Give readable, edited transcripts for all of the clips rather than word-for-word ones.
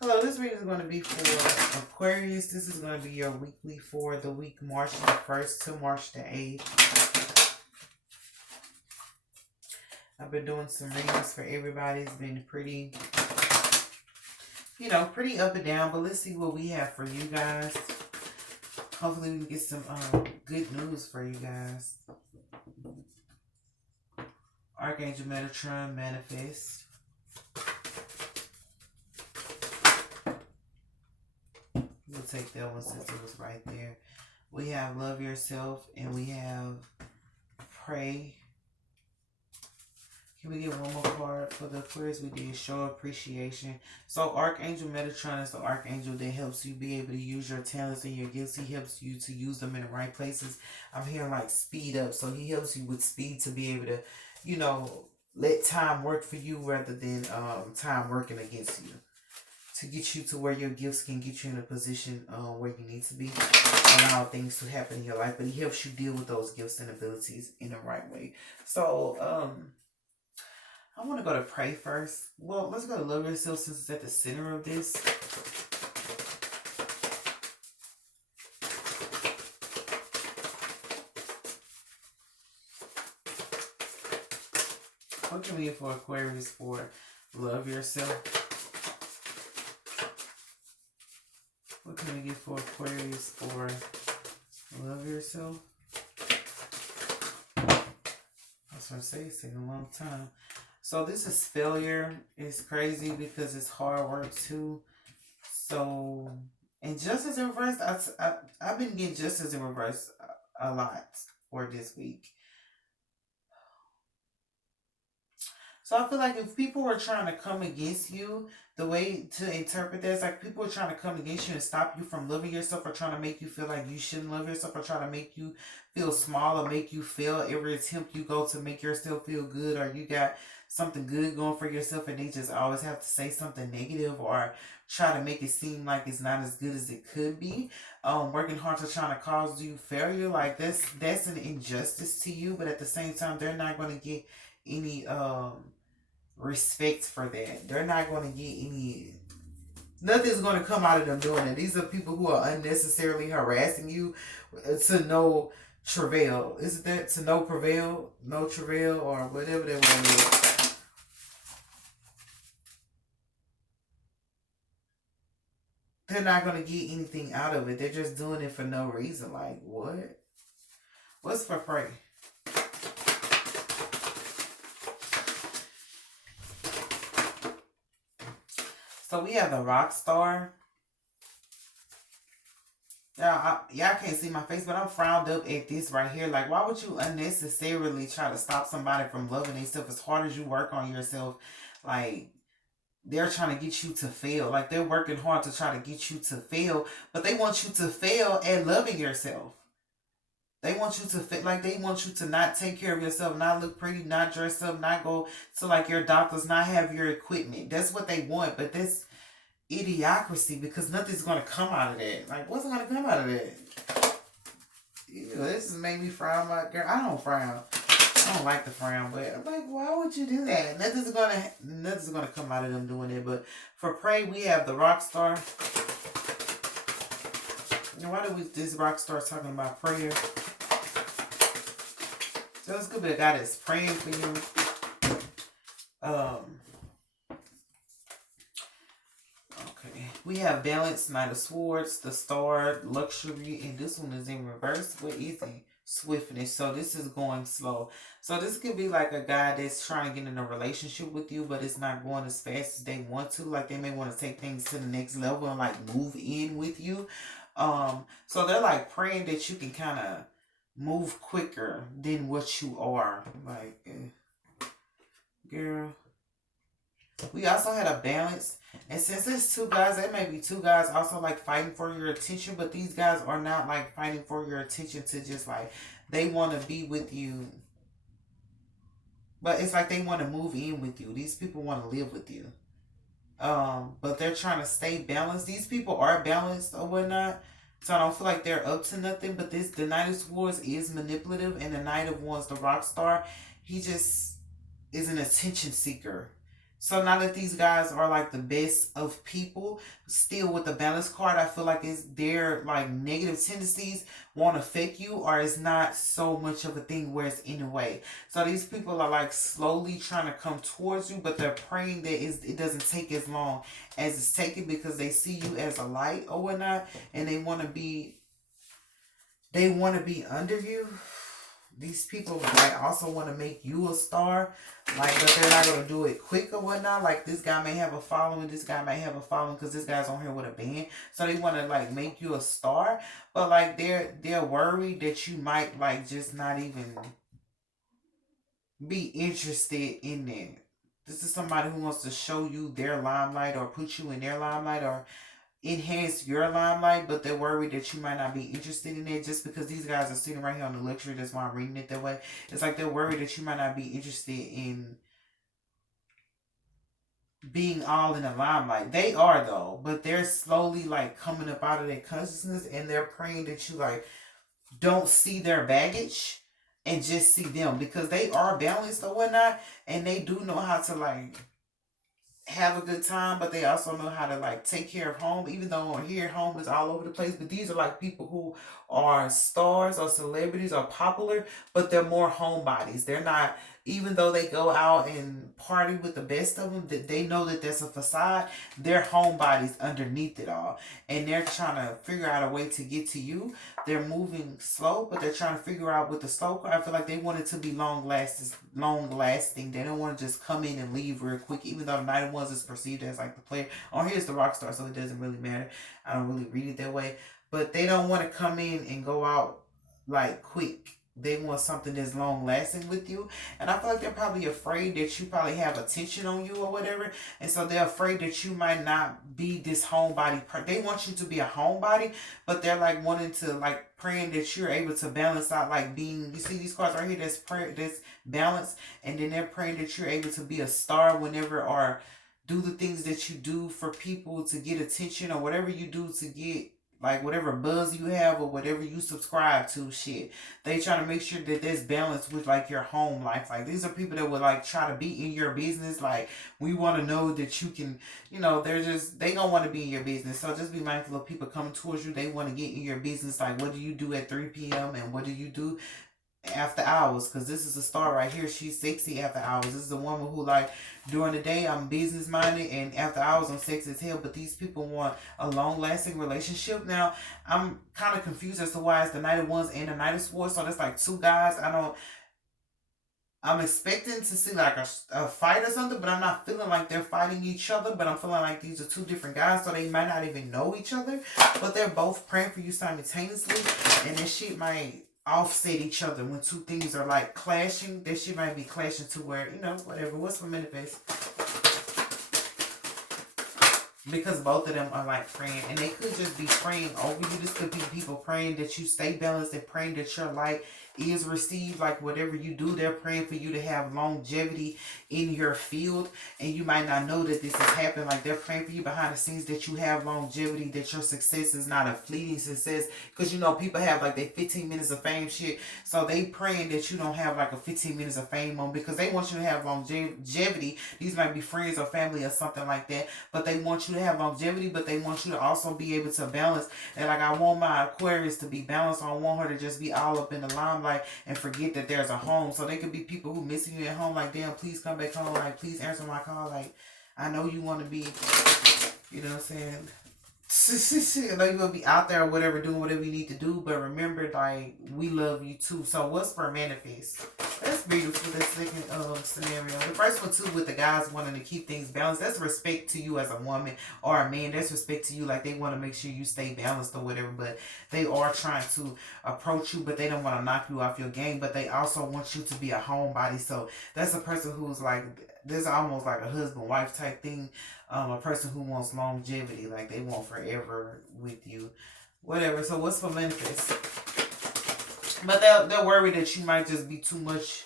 Hello, this reading is going to be for Aquarius. This is going to be your weekly for the week March the 1st to March the 8th. I've been doing some readings for everybody. It's been pretty, pretty up and down. But let's see what we have for you guys. Hopefully we can get some good news for you guys. Archangel Metatron manifest. We'll take that one since it was right there. We have love yourself and we have pray. Can we get one more card for the Aquarius? We did show appreciation. So Archangel Metatron is the archangel that helps you be able to use your talents and your gifts. He helps you to use them in the right places. I'm hearing like speed up. So he helps you with speed to be able to, let time work for you rather than time working against you. To get you to where your gifts can get you in a position where you need to be. Allow things to happen in your life. But he helps you deal with those gifts and abilities in the right way. So, I want to go to pray first. Well, let's go to love yourself since it's at the center of this. What can we get for Aquarius for love yourself? What can we get for Aquarius for love yourself? I was going to say it's taking a long time. So this is failure. It's crazy because it's hard work too. So, and justice in reverse, I've been getting justice in reverse a lot for this week. So I feel like if people were trying to come against you, the way to interpret that is like people are trying to come against you and stop you from loving yourself or trying to make you feel like you shouldn't love yourself or trying to make you feel small or make you fail every attempt you go to make yourself feel good, or you got something good going for yourself and they just always have to say something negative or try to make it seem like it's not as good as it could be. Working hard to trying to cause you failure, like that's an injustice to you, but at the same time they're not going to get any respect for that. They're not going to get any, nothing's going to come out of them doing it. These are people who are unnecessarily harassing you to no travail. Is that to no prevail, no travail, or whatever that one is? They're not going to get anything out of it. They're just doing it for no reason. Like, what? What's for pray? So we have the rock star. Y'all can't see my face, but I'm frowned up at this right here. Like, why would you unnecessarily try to stop somebody from loving themselves as hard as you work on yourself? Like, they're trying to get you to fail. Like, they're working hard to try to get you to fail, but they want you to fail at loving yourself. They want you to they want you to not take care of yourself, not look pretty, not dress up, not go to like your doctors, not have your equipment. That's what they want, but that's idiocracy because nothing's going to come out of that. Like, what's going to come out of that? Ew, this has made me frown. My girl, I don't frown. I don't like to frown, but I'm like, why would you do that? Nothing's gonna come out of them doing it. But for pray, we have the rock star. And why do this rock star talking about prayer? So it's good to be a guy that's praying for you. Okay. We have balance, Knight of Swords, the star, luxury, and this one is in reverse. What is it? Swiftness. So this is going slow. So this could be like a guy that's trying to get in a relationship with you, but it's not going as fast as they want to. Like they may want to take things to the next level and like move in with you. So they're like praying that you can kind of move quicker than what you are. Like, girl. We also had a balance. And since it's two guys, there may be two guys also like fighting for your attention, but these guys are not like fighting for your attention to just like, they want to be with you. But it's like they want to move in with you. These people want to live with you. But they're trying to stay balanced. These people are balanced or whatnot. So I don't feel like they're up to nothing. But the Knight of Swords is manipulative. And the Knight of Wands, the rock star, he just is an attention seeker. So now that these guys are like the best of people, still with the balance card, I feel like it's their like negative tendencies won't affect you, or it's not so much of a thing where it's in a way. So these people are like slowly trying to come towards you, but they're praying that it doesn't take as long as it's taking, because they see you as a light or whatnot, and they want to be under you. These people like also want to make you a star, like, but they're not gonna do it quick or whatnot. Like, this guy may have a following, this guy may have a following because this guy's on here with a band, so they want to like make you a star. But like they're worried that you might like just not even be interested in it. This is somebody who wants to show you their limelight or put you in their limelight or enhance your limelight, but they're worried that you might not be interested in it just because these guys are sitting right here on the luxury. That's why I'm reading it that way. It's like they're worried that you might not be interested in being all in the limelight. They are though, but they're slowly like coming up out of their consciousness, and they're praying that you like don't see their baggage and just see them, because they are balanced or whatnot, and they do know how to like have a good time, but they also know how to like take care of home, even though on here home is all over the place. But these are like people who are stars or celebrities or popular, but they're more homebodies. They're not, even though they go out and party with the best of them, that they know that there's a facade. They're homebodies underneath it all, and they're trying to figure out a way to get to you. They're moving slow, but they're trying to figure out with the slow. I feel like they want it to be long lasting. They don't want to just come in and leave real quick, even though the Knight of Wands is perceived as like the player. Oh, here's the rock star, so it doesn't really matter. I don't really read it that way. But they don't want to come in and go out like quick. They want something that's long lasting with you. And I feel like they're probably afraid that you probably have attention on you or whatever. And so they're afraid that you might not be this homebody. They want you to be a homebody, but they're like wanting to like praying that you're able to balance out, like being, you see these cards right here, that's prayer, that's balance. And then they're praying that you're able to be a star whenever, or do the things that you do for people to get attention, or whatever you do to get like whatever buzz you have or whatever you subscribe to. Shit, they trying to make sure that there's balance with like your home life. Like, these are people that would like try to be in your business. Like, we want to know that you can, they don't want to be in your business. So just be mindful of people coming towards you. They want to get in your business. Like, what do you do at 3 p.m. and what do you do after hours? Because this is a star right here. She's sexy after hours. This is a woman who like, during the day I'm business minded, and after hours I'm sexy as hell. But these people want a long lasting relationship. Now I'm kind of confused as to why it's the Knight of Wands and the Knight of Swords, so that's like two guys. I'm expecting to see like a fight or something, but I'm not feeling like they're fighting each other. But I'm feeling like these are two different guys, so they might not even know each other. But they're both praying for you simultaneously, and this shit might offset each other when two things are like clashing. This shit might be clashing to where, whatever. What's for manifest? Because both of them are like praying, and they could just be praying over you. This could be people praying that you stay balanced and praying that your light is received. Like, whatever you do, they're praying for you to have longevity in your field, and you might not know that this is happening. Like, they're praying for you behind the scenes that you have longevity, that your success is not a fleeting success. Because people have like their 15 minutes of fame shit, so they praying that you don't have like a 15 minutes of fame moment, because they want you to have longevity. These might be friends or family or something like that, but they want you to have longevity, but they want you to also be able to balance. And like, I want my Aquarius to be balanced. I don't want her to just be all up in the limelight and forget that there's a home. So they could be people who missing you at home, like, damn, please come back home, like, please answer my call, like, I know you want to be, you know what I'm saying, I know you will be out there or whatever, doing whatever you need to do, but remember, like, we love you too. So what's for manifest? That's beautiful. That second scenario. The first one too, with the guys wanting to keep things balanced. That's respect to you as a woman or a man. That's respect to you. Like, they want to make sure you stay balanced or whatever, but they are trying to approach you, but they don't want to knock you off your game. But they also want you to be a homebody. So that's a person who's like, this is almost like a husband-wife type thing. A person who wants longevity, like they want forever with you, whatever. So what's for manifest? But they're worried that you might just be too much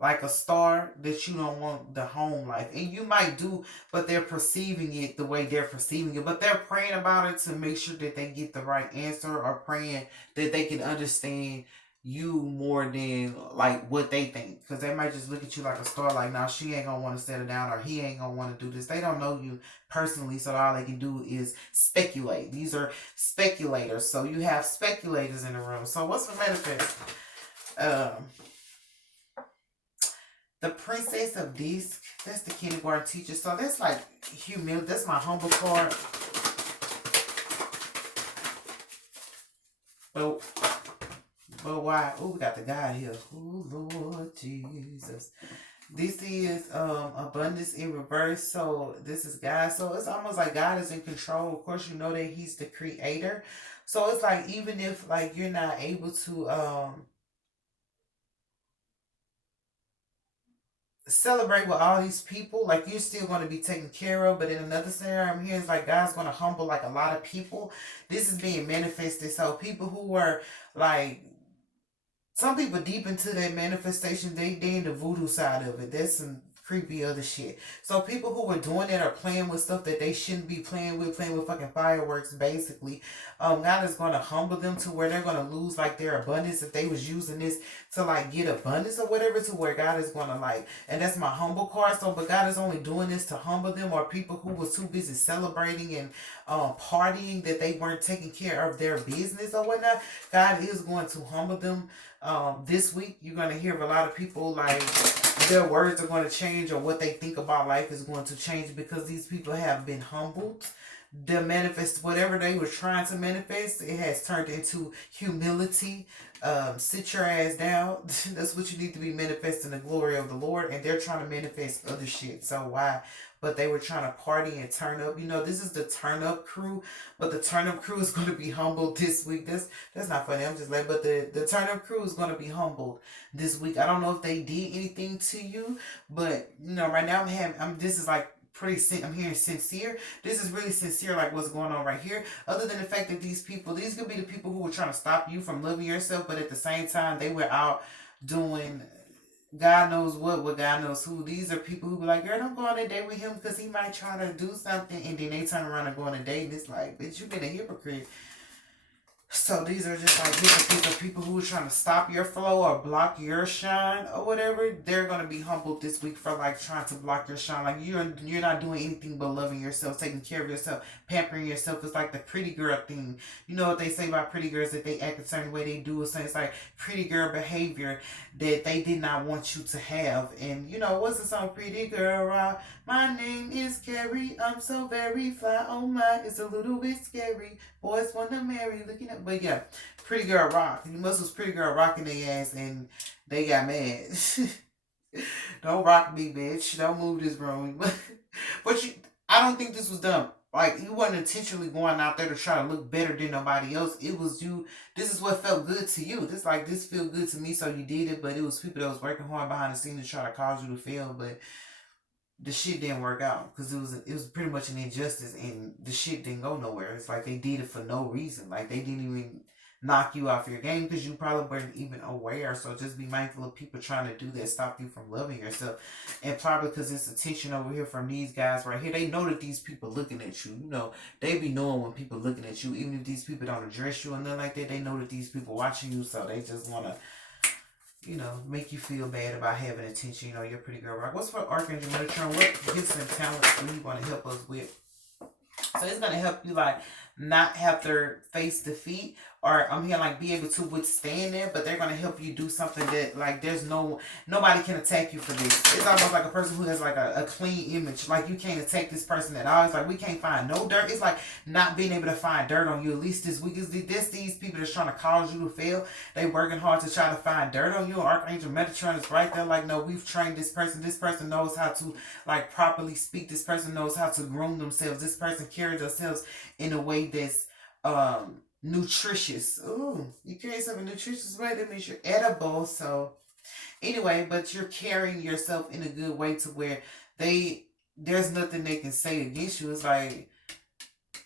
like a star, that you don't want the home life. And you might do, but they're perceiving it the way they're perceiving it. But they're praying about it to make sure that they get the right answer, or praying that they can understand you more than like what they think, because they might just look at you like a star, like, now she ain't gonna want to settle down, or he ain't gonna want to do this. They don't know you personally, so all they can do is speculate. These are speculators, so you have speculators in the room. So what's the manifest? um the Princess of Disc, that's the kindergarten teacher. So that's like humility. That's my humble card. But but why? Oh, we got the guy here. Oh, Lord Jesus. This is abundance in reverse. So this is God. So it's almost like God is in control. Of course, you know that He's the creator. So it's like, even if like you're not able to celebrate with all these people, like, you're still going to be taken care of. But in another scenario, I'm here, it's like God's going to humble like a lot of people. This is being manifested. So people who were like, some people deep into that manifestation, they in the voodoo side of it. That's some creepy other shit. So people who were doing that are playing with stuff that they shouldn't be playing with fucking fireworks, basically. God is gonna humble them to where they're gonna lose like their abundance if they was using this to like get abundance or whatever, to where God is gonna like, and that's my humble card. So but God is only doing this to humble them, or people who was too busy celebrating and partying that they weren't taking care of their business or whatnot. God is going to humble them. This week you're going to hear of a lot of people, like, their words are going to change, or what they think about life is going to change, because these people have been humbled. The manifest, whatever they were trying to manifest, it has turned into humility. Sit your ass down. That's what you need to be manifesting, the glory of the Lord. And they're trying to manifest other shit. So why? But they were trying to party and turn up. You know, this is the turn up crew, but the turn up crew is going to be humbled this week. That's not funny. I'm just like, but the turn up crew is going to be humbled this week. I don't know if they did anything to you, but you know, right now this is like pretty. I'm hearing sincere. This is really sincere, like what's going on right here. Other than the fact that these could be the people who were trying to stop you from loving yourself, but at the same time, they were out doing God knows what, with God knows who. These are people who be like, girl, don't go on a date with him because he might try to do something, and then they turn around and go on a date, and it's like, bitch, you been a hypocrite. So these are just like hypocrites, of people who are trying to stop your flow or block your shine or whatever. They're gonna be humbled this week for like trying to block your shine. Like, you're not doing anything but loving yourself, taking care of yourself, pampering yourself. It's like the pretty girl thing. You know what they say about pretty girls, that they act a certain way, they do a certain, it's like pretty girl behavior that they did not want you to have. And you know, what's the song? Pretty girl, my name is Carrie. I'm so very fly. Oh my, it's a little bit scary. Boys want to marry, looking at, but yeah, Pretty Girl Rock. You must was Pretty Girl rocking their ass, and they got mad. Don't rock me, bitch. Don't move this room. But I don't think this was done. Like, you wasn't intentionally going out there to try to look better than nobody else. It was you. This is what felt good to you. This feel good to me, so you did it. But it was people that was working hard behind the scenes to try to cause you to fail. But the shit didn't work out, because it was pretty much an injustice, and the shit didn't go nowhere. It's like they did it for no reason. Like, they didn't even knock you off your game because you probably weren't even aware. So just be mindful of people trying to do that, stop you from loving yourself. And probably because it's attention over here from these guys right here. They know that these people looking at you. You know, they be knowing when people looking at you. Even if these people don't address you and nothing like that, they know that these people watching you. So they just want to, you know, make you feel bad about having attention. You know, you're a pretty girl rock. What's for Archangel Metatron? What gifts and talents do you want to help us with? So it's going to help you, like, not have to face defeat, or I'm here like be able to withstand it, but they're going to help you do something that, like, nobody can attack you for this. It's almost like a person who has like a clean image. Like, you can't attack this person at all. It's like, we can't find no dirt. It's like not being able to find dirt on you, at least this week. Is these people that's trying to cause you to fail. They working hard to try to find dirt on you. Archangel Metatron is right there, like, no, we've trained this person. This person knows how to, like, properly speak. This person knows how to groom themselves. This person carries themselves in a way that's nutritious. Ooh, you carry something nutritious way, that means you're edible. So anyway, but you're carrying yourself in a good way to where there's nothing they can say against you. It's like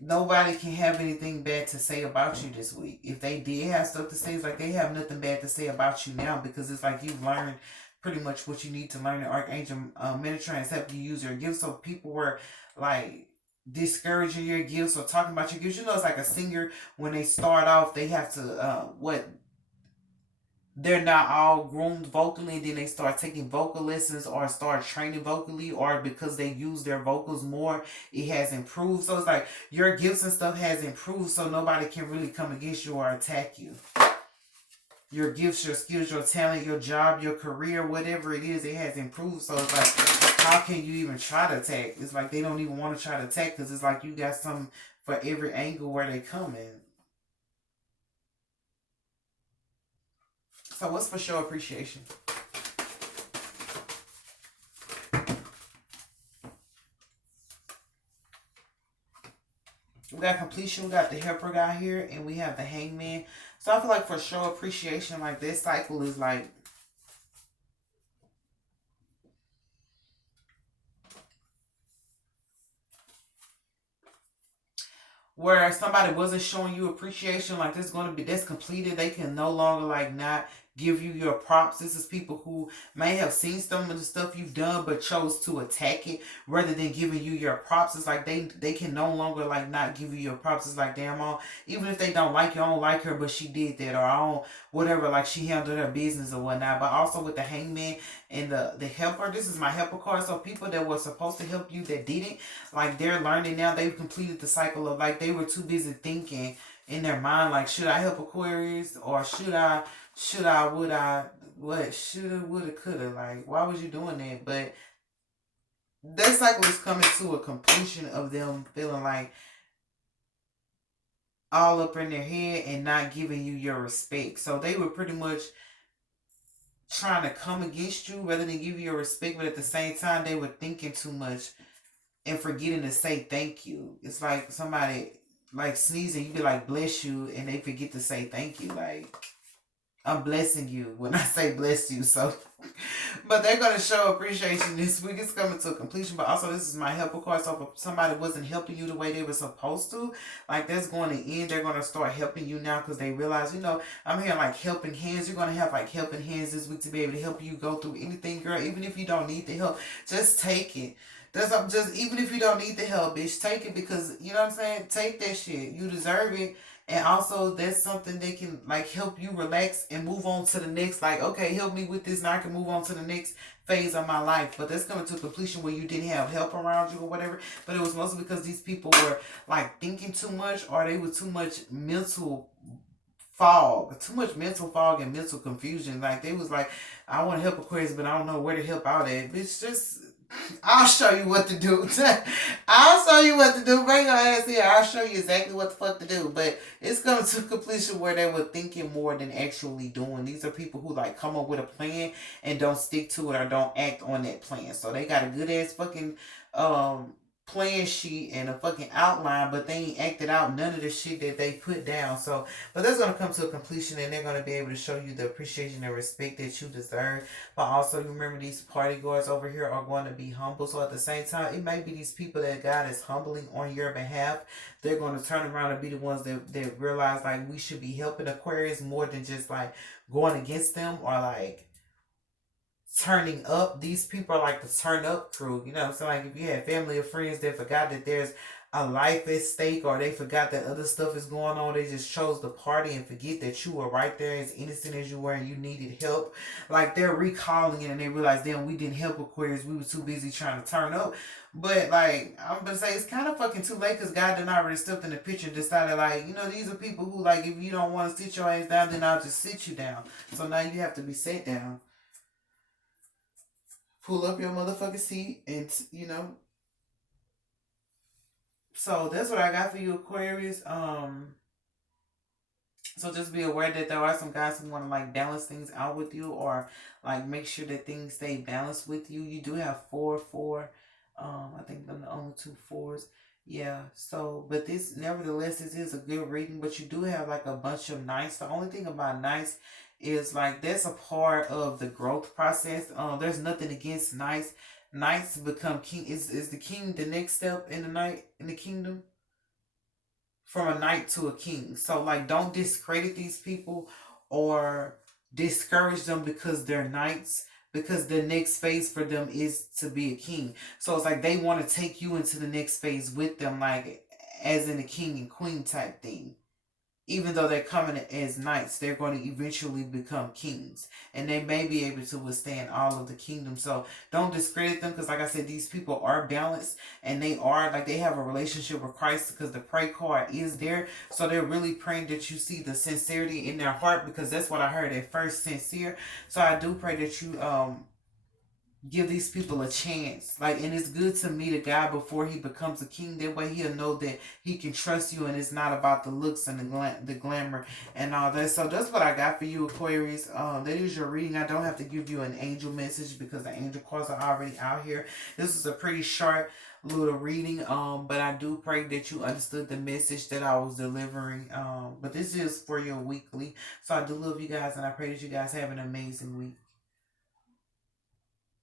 nobody can have anything bad to say about you this week. If they did have stuff to say, it's like they have nothing bad to say about you now, because it's like you've learned pretty much what you need to learn. And Archangel Metatron has helped you use your gifts. So people were like discouraging your gifts or talking about your gifts. You know, it's like a singer, when they start off, they have to they're not all groomed vocally, and then they start taking vocal lessons or start training vocally, or because they use their vocals more, it has improved. So it's like your gifts and stuff has improved, so nobody can really come against you or attack you. Your gifts, your skills, your talent, your job, your career, whatever it is, it has improved. So it's like, how can you even try to attack? It's like they don't even want to try to attack, because it's like you got something for every angle where they come in. So what's for show appreciation? We got completion, we got the helper guy here, and we have the hangman. So I feel like for show appreciation, like this cycle is like, where somebody wasn't showing you appreciation, like this is going to be, that's completed. They can no longer like not give you your props. This is people who may have seen some of the stuff you've done but chose to attack it rather than giving you your props. It's like they can no longer like not give you your props. It's like, damn, even if they don't like you, I don't like her, but she did that, or I don't, whatever, like she handled her business or whatnot. But also with the hangman and the helper, this is my helper card. So people that were supposed to help you that didn't, like they're learning now. They've completed the cycle of like they were too busy thinking in their mind like, should I help Aquarius, or would I, what, shoulda, woulda, coulda, like why was you doing that? But that cycle is coming to a completion of them feeling like all up in their head and not giving you your respect. So they were pretty much trying to come against you rather than give you your respect, but at the same time they were thinking too much and forgetting to say thank you. It's like somebody like sneezing, you be like bless you, and they forget to say thank you. Like, I'm blessing you when I say bless you. So, but they're gonna show appreciation this week. It's coming to a completion. But also, this is my helper card. So if somebody wasn't helping you the way they were supposed to, like that's going to end. They're gonna start helping you now because they realize, I'm here like helping hands. You're gonna have like helping hands this week to be able to help you go through anything, girl. Even if you don't need the help, just take it. Just even if you don't need the help, bitch, take it, because you know what I'm saying. Take that shit. You deserve it. And also, that's something that can like help you relax and move on to the next. Like, okay, help me with this. Now I can move on to the next phase of my life. But that's coming to a completion where you didn't have help around you or whatever. But it was mostly because these people were like thinking too much, or they were too much mental fog and mental confusion. Like they was like, I want to help Aquarius, but I don't know where to help out at. Bitch, just I'll show you what to do. I'll show you what to do. Bring your ass here. I'll show you exactly what the fuck to do. But it's coming to completion where they were thinking more than actually doing. These are people who like come up with a plan and don't stick to it or don't act on that plan. So they got a good ass fucking plan sheet and a fucking outline, but they ain't acted out none of the shit that they put down. So, but that's gonna come to a completion, and they're gonna be able to show you the appreciation and respect that you deserve. But also, remember these party goers over here are going to be humble. So at the same time, it may be these people that God is humbling on your behalf. They're going to turn around and be the ones that realize like we should be helping Aquarius more than just like going against them or like turning up. These people are like the turn up crew. You know what I'm saying? Like if you had family or friends that forgot that there's a life at stake, or they forgot that other stuff is going on, they just chose the party and forget that you were right there as innocent as you were and you needed help. Like they're recalling it and they realize, damn, we didn't help Aquarius, we were too busy trying to turn up. But like I'm gonna say, it's kind of fucking too late because God did not already stepped in the picture and decided like, these are people who like, if you don't want to sit your ass down, then I'll just sit you down. So now you have to be sat down. Pull up your motherfucking seat, and so that's what I got for you, Aquarius. So just be aware that there are some guys who want to like balance things out with you, or like make sure that things stay balanced with you. You do have four. I think I'm the only two fours. Yeah. So, but nevertheless, this is a good reading. But you do have like a bunch of nights. The only thing about nights is like that's a part of the growth process. There's nothing against nights. Knights become king. Is the king the next step in the night in the kingdom? From a knight to a king. So like don't discredit these people or discourage them because they're knights, because the next phase for them is to be a king. So it's like they want to take you into the next phase with them, like as in a king and queen type thing. even though they're coming as knights, they're going to eventually become kings, and they may be able to withstand all of the kingdom. So don't discredit them, because like I said, these people are balanced, and they are like, they have a relationship with Christ, because the pray card is there. So they're really praying that you see the sincerity in their heart, because that's what I heard at first, sincere. So I do pray that you give these people a chance. Like, and it's good to meet a guy before he becomes a king. That way he'll know that he can trust you, and it's not about the looks and the glamour and all that. So that's what I got for you, Aquarius. That is your reading. I don't have to give you an angel message, because the angel cards are already out here. This is a pretty short little reading, but I do pray that you understood the message that I was delivering. But this is for your weekly. So I do love you guys, and I pray that you guys have an amazing week.